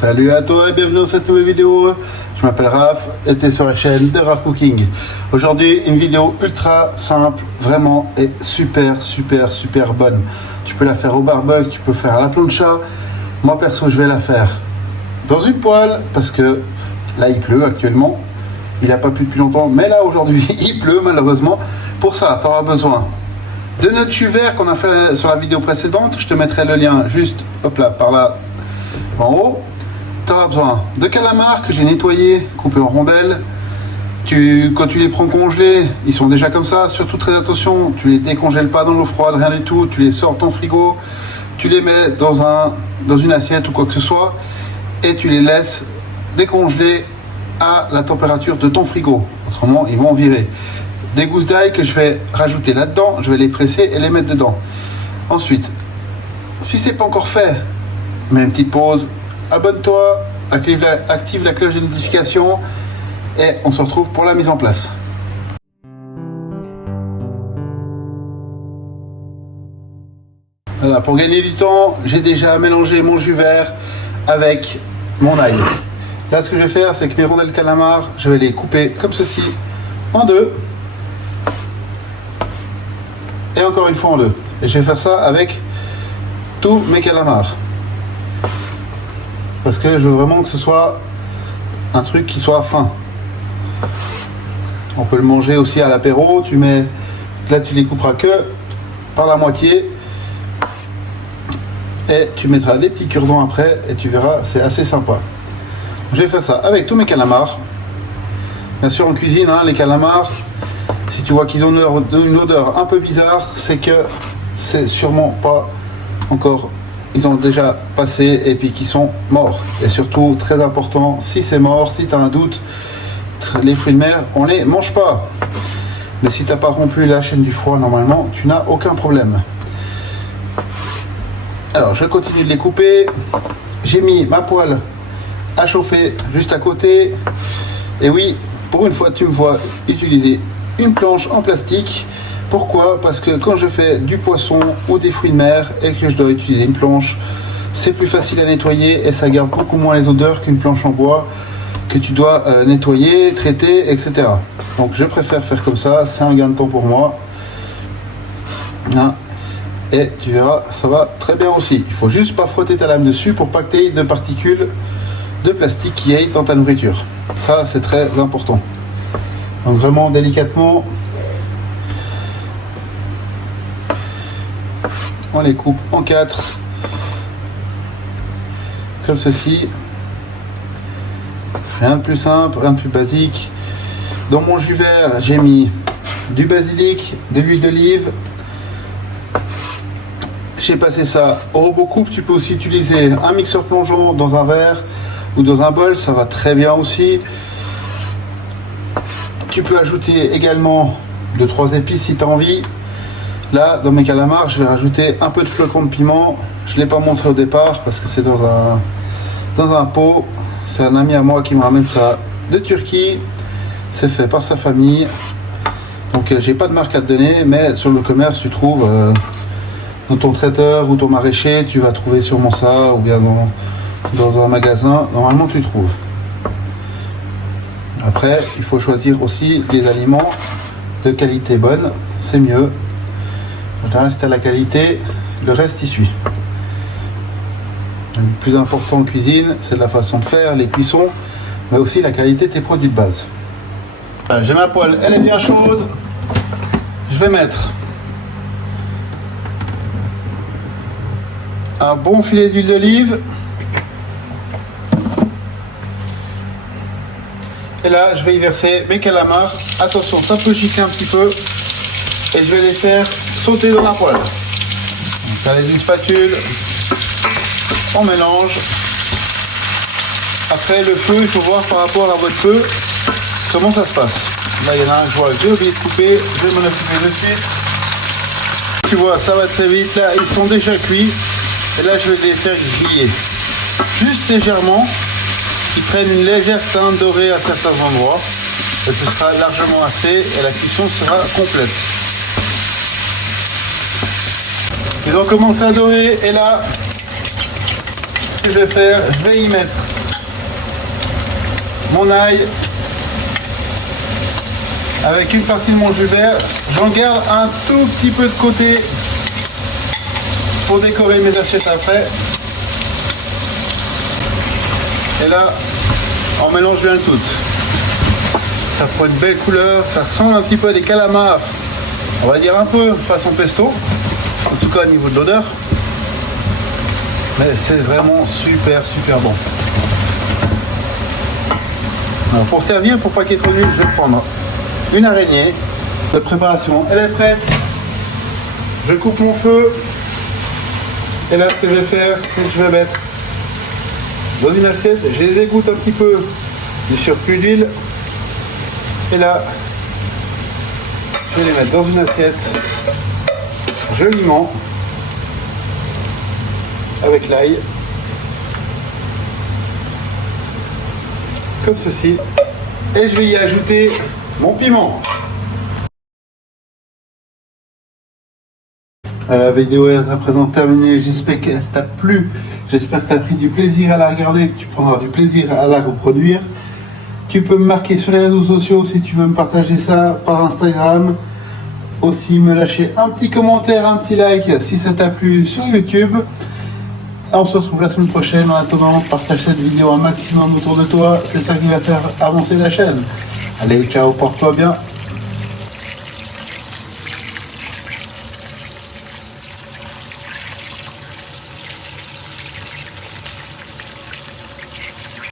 Salut à toi et bienvenue dans cette nouvelle vidéo. Je m'appelle Raph et tu es sur la chaîne de Raph Cooking. Aujourd'hui une vidéo ultra simple, vraiment et super bonne. Tu peux la faire au barbecue, tu peux faire à la plancha. Moi perso je vais la faire dans une poêle parce que là il pleut actuellement. Il n'a pas plu depuis longtemps, mais là aujourd'hui il pleut malheureusement. Pour ça tu auras besoin de notre jus vert qu'on a fait sur la vidéo précédente. Je te mettrai le lien juste hop là, par là en haut. Tu auras besoin de calamars que j'ai nettoyés, coupés en rondelles. Quand tu les prends congelés, ils sont déjà comme ça. Surtout très attention, tu les décongèles pas dans l'eau froide, rien du tout. Tu les sors de ton frigo, tu les mets dans une assiette ou quoi que ce soit et tu les laisses décongeler à la température de ton frigo. Autrement, ils vont virer. Des gousses d'ail que je vais rajouter là-dedans, je vais les presser et les mettre dedans. Ensuite, si c'est pas encore fait, mets une petite pause. Abonne-toi, active la cloche de notification et on se retrouve pour la mise en place. Voilà, pour gagner du temps, j'ai déjà mélangé mon jus vert avec mon ail. Là, ce que je vais faire, c'est que mes rondelles calamar, je vais les couper comme ceci, en deux. Et encore une fois en deux. Et je vais faire ça avec tous mes calamars. Parce que je veux vraiment que ce soit un truc qui soit fin. On peut le manger aussi à l'apéro. Là tu les couperas que par la moitié. Et tu mettras des petits cure-dents après. Et tu verras, c'est assez sympa. Je vais faire ça avec tous mes calamars. Bien sûr en cuisine, les calamars, si tu vois qu'ils ont une odeur un peu bizarre, c'est que c'est sûrement pas encore... Ils ont déjà passé et puis qu'ils sont morts. Et surtout, très important, si c'est mort, si tu as un doute, les fruits de mer, on les mange pas. Mais si tu n'as pas rompu la chaîne du froid, normalement, tu n'as aucun problème. Alors, je continue de les couper. J'ai mis ma poêle à chauffer juste à côté. Et oui, pour une fois, tu me vois utiliser une planche en plastique. Pourquoi? Parce que quand je fais du poisson ou des fruits de mer et que je dois utiliser une planche, c'est plus facile à nettoyer et ça garde beaucoup moins les odeurs qu'une planche en bois que tu dois nettoyer, traiter, etc. Donc je préfère faire comme ça, c'est un gain de temps pour moi. Et tu verras, ça va très bien aussi. Il faut juste pas frotter ta lame dessus pour pas que tu aies de particules de plastique qui aillent dans ta nourriture. Ça, c'est très important. Donc vraiment délicatement, on les coupe en 4 comme ceci. Rien de plus simple, rien de plus basique. Dans mon jus vert, j'ai mis du basilic, de l'huile d'olive. J'ai passé ça au robot coupe. Tu peux aussi utiliser un mixeur plongeant dans un verre ou dans un bol, ça va très bien aussi. Tu peux ajouter également 2-3 épices si tu as envie. Là, dans mes calamars, je vais rajouter un peu de flocons de piment. Je ne l'ai pas montré au départ parce que c'est dans un pot. C'est un ami à moi qui me ramène ça de Turquie. C'est fait par sa famille. Donc, j'ai pas de marque à te donner, mais sur le commerce, tu trouves dans ton traiteur ou ton maraîcher, tu vas trouver sûrement ça, ou bien dans un magasin. Normalement, tu trouves. Après, il faut choisir aussi les aliments de qualité bonne. C'est mieux. En général, c'est à la qualité, le reste y suit. Le plus important en cuisine, c'est la façon de faire, les cuissons, mais aussi la qualité de tes produits de base. J'ai ma poêle, elle est bien chaude. Je vais mettre un bon filet d'huile d'olive. Et là, je vais y verser mes calamars. Attention, ça peut gicler un petit peu. Et je vais les faire sauter dans la poêle. Donc avec une spatule, on mélange. Après le feu, il faut voir par rapport à votre feu comment ça se passe. Là il y en a un que je vois, j'ai oublié de couper, je vais m'en occuper de suite. Tu vois, ça va très vite, là ils sont déjà cuits. Et là je vais les faire griller. Juste légèrement, ils prennent une légère teinte dorée à certains endroits. Et ce sera largement assez et la cuisson sera complète. Ils ont commencé à dorer et là ce que je vais faire, je vais y mettre mon ail avec une partie de mon jus vert. J'en garde un tout petit peu de côté pour décorer mes assiettes après. Et là, on mélange bien tout. Ça prend une belle couleur, ça ressemble un petit peu à des calamars, on va dire un peu façon pesto, en tout cas au niveau de l'odeur. Mais c'est vraiment super bon. Alors pour servir, pour pas qu'il y ait trop d'huile, je vais prendre une araignée. La préparation, elle est prête. Je coupe mon feu. Et là, ce que je vais faire, c'est que je vais mettre dans une assiette, je les égoutte un petit peu du surplus d'huile. Et là, je vais les mettre dans une assiette joliment avec l'ail, comme ceci. Et je vais y ajouter mon piment. La vidéo est à présent terminée, j'espère qu'elle t'a plu, j'espère que tu as pris du plaisir à la regarder, que tu prendras du plaisir à la reproduire. Tu peux me marquer sur les réseaux sociaux si tu veux me partager ça par Instagram. Aussi me lâcher un petit commentaire, un petit like si ça t'a plu sur YouTube. On se retrouve la semaine prochaine. En attendant, partage cette vidéo un maximum autour de toi, c'est ça qui va faire avancer la chaîne. Allez, ciao, porte-toi bien.